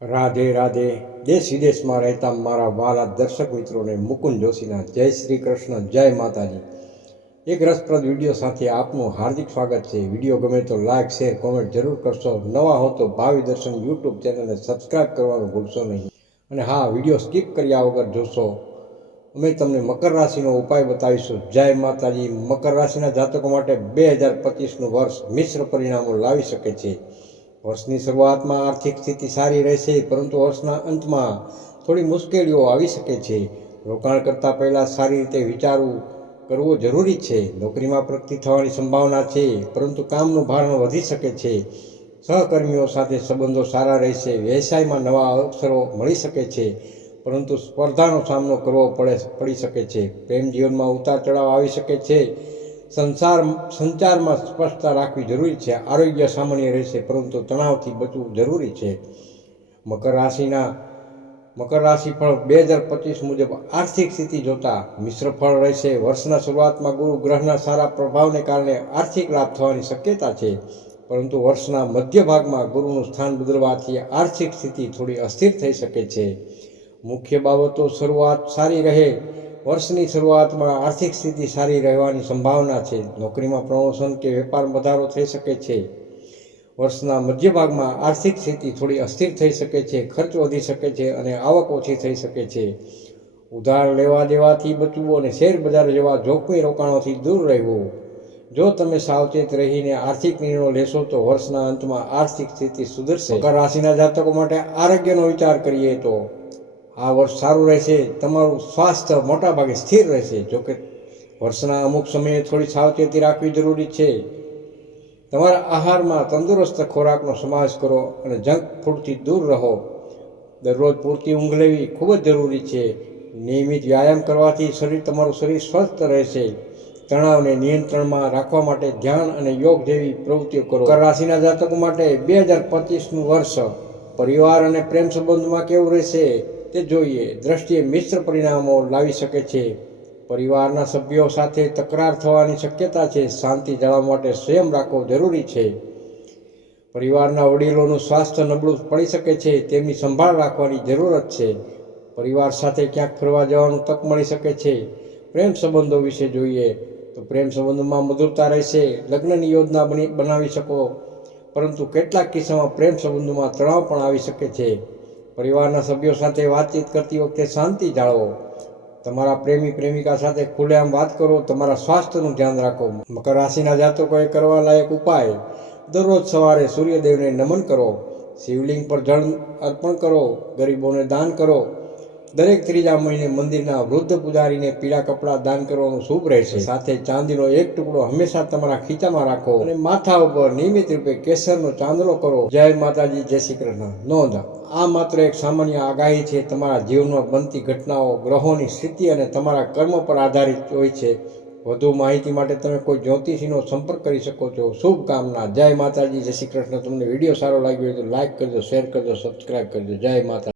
રાધે રાધે. દેશ વિદેશમાં રહેતા મારા વાલા દર્શક મિત્રોને મુકુંદ જોશીના જય શ્રી કૃષ્ણ, જય માતાજી. એક રસપ્રદ વિડીયો સાથે આપનું હાર્દિક સ્વાગત છે. વિડીયો ગમે તો લાઇક, શેર, કોમેન્ટ જરૂર કરશો. નવા હો તો ભાવિ દર્શન યુટ્યુબ ચેનલને સબસ્ક્રાઈબ કરવાનું ભૂલશો નહીં. અને હા, વિડીયો સ્કીપ કર્યા વગર જોશો. અમે તમને મકર રાશિનો ઉપાય બતાવીશું. જય માતાજી. મકર રાશિના જાતકો માટે 2025નું વર્ષ મિશ્ર પરિણામો લાવી શકે છે. વર્ષની શરૂઆતમાં આર્થિક સ્થિતિ સારી રહેશે, પરંતુ વર્ષના અંતમાં થોડી મુશ્કેલીઓ આવી શકે છે. રોકાણ કરતાં પહેલાં સારી રીતે કરવું જરૂરી છે. નોકરીમાં પ્રગતિ થવાની સંભાવના છે, પરંતુ કામનું ભાર વધી શકે છે. સહકર્મીઓ સાથે સંબંધો સારા રહેશે. વ્યવસાયમાં નવા અવસરો મળી શકે છે, પરંતુ સ્પર્ધાનો સામનો કરવો પડી શકે છે. પ્રેમ જીવનમાં ઉતાર ચઢાવ આવી શકે છે. સંચારમાં સ્પષ્ટતા રાખવી જરૂરી છે. આરોગ્ય સામાન્ય રહેશે, પરંતુ તણાવથી બચવું જરૂરી છે. મકર રાશિ ફળ 2025 મુજબ આર્થિક સ્થિતિ જોતા મિશ્ર ફળ રહેશે. વર્ષના શરૂઆતમાં ગુરુ ગ્રહના સારા પ્રભાવને કારણે આર્થિક લાભ થવાની શક્યતા છે, પરંતુ વર્ષના મધ્ય ભાગમાં ગુરુનું સ્થાન બદલવાથી આર્થિક સ્થિતિ થોડી અસ્થિર થઈ શકે છે. મુખ્ય બાબતો શરૂઆત સારી રહે. વર્ષની શરૂઆતમાં આર્થિક સ્થિતિ સારી રહેવાની સંભાવના છે. નોકરીમાં પ્રમોશન કે વેપારમાં વધારો થઈ શકે છે. વર્ષના મધ્ય ભાગમાં આર્થિક સ્થિતિ થોડી અસ્થિર થઈ શકે છે. ખર્ચ વધી શકે છે અને આવક ઓછી થઈ શકે છે. ઉધાર લેવા દેવાથી બચવું અને શેર બજાર જેવા જોખમી રોકાણોથી દૂર રહેવું. જો તમે સાવચેત રહીને આર્થિક નિર્ણયો લેશો તો વર્ષના અંતમાં આર્થિક સ્થિતિ સુધરશે. મકર રાશિના જાતકો માટે આરોગ્યનો વિચાર કરીએ તો આ વર્ષ સારું રહેશે. તમારું સ્વાસ્થ્ય મોટાભાગે સ્થિર રહેશે. જોકે વર્ષના અમુક સમયે થોડી સાવચેતી રાખવી જરૂરી છે. તમારા આહારમાં તંદુરસ્ત ખોરાકનો સમાવેશ કરો અને જંક ફૂડથી દૂર રહો. દરરોજ પૂરતી ઊંઘ લેવી ખૂબ જ જરૂરી છે. નિયમિત વ્યાયામ કરવાથી તમારું શરીર સ્વસ્થ રહેશે. તણાવને નિયંત્રણમાં રાખવા માટે ધ્યાન અને યોગ જેવી પ્રવૃત્તિઓ કરો. મકર રાશિના જાતકો માટે 2025નું વર્ષ પરિવાર અને પ્રેમ સંબંધમાં કેવું રહેશે તે જોઈએ. દ્રષ્ટિએ મિશ્ર પરિણામો લાવી શકે છે. પરિવારના સભ્યો સાથે તકરાર થવાની શક્યતા છે. શાંતિ જાળવવા માટે સંયમ રાખવો જરૂરી છે. પરિવારના વડીલોનું સ્વાસ્થ્ય નબળું પડી શકે છે, તેમની સંભાળ રાખવાની જરૂરત છે. પરિવાર સાથે ક્યાંક ફરવા જવાનું તક મળી શકે છે. પ્રેમ સંબંધો વિશે જોઈએ તો પ્રેમ સંબંધોમાં મધુરતા રહેશે. લગ્નની યોજના બનાવી શકો, પરંતુ કેટલાક કિસ્સામાં પ્રેમ સંબંધોમાં તણાવ પણ આવી શકે છે. પરિવારના સભ્યો સાથે વાતચીત કરતી વખતે શાંતિ જાળવો. તમારા પ્રેમિકા સાથે ખુલ્લેઆમ વાત કરો. તમારા સ્વાસ્થ્યનું ધ્યાન રાખો. મકર રાશિના જાતકોએ કરવા લાયક ઉપાય: દરરોજ સવારે સૂર્યદેવને નમન કરો. શિવલિંગ પર જળ અર્પણ કરો. ગરીબોને દાન કરો. દરેક ત્રીજા મહિને મંદિરના વૃદ્ધ પૂજારીને પીળા કપડાં દાન કરવાનું શુભ રહેશે. સાથે ચાંદીનો એક ટુકડો હંમેશા તમારા ખીચામાં રાખો અને માથા ઉપર નિયમિત રૂપે કેસરનો ચાંદલો કરો. જય માતાજી, જય શ્રી કૃષ્ણ. નોંધ: આ માત્ર એક સામાન્ય આગાહી છે. તમારા જીવનમાં બનતી ઘટનાઓ ગ્રહોની સ્થિતિ અને તમારા કર્મ પર આધારિત હોય છે. વધુ માહિતી માટે તમે કોઈ જ્યોતિષીનો સંપર્ક કરી શકો છો. શુભકામના. જય માતાજી, જય શ્રી કૃષ્ણ. તમને વિડીયો સારો લાગ્યો હોય તો લાઇક કરજો, શેર કરજો, સબસ્ક્રાઈબ કરજો. જય માતા.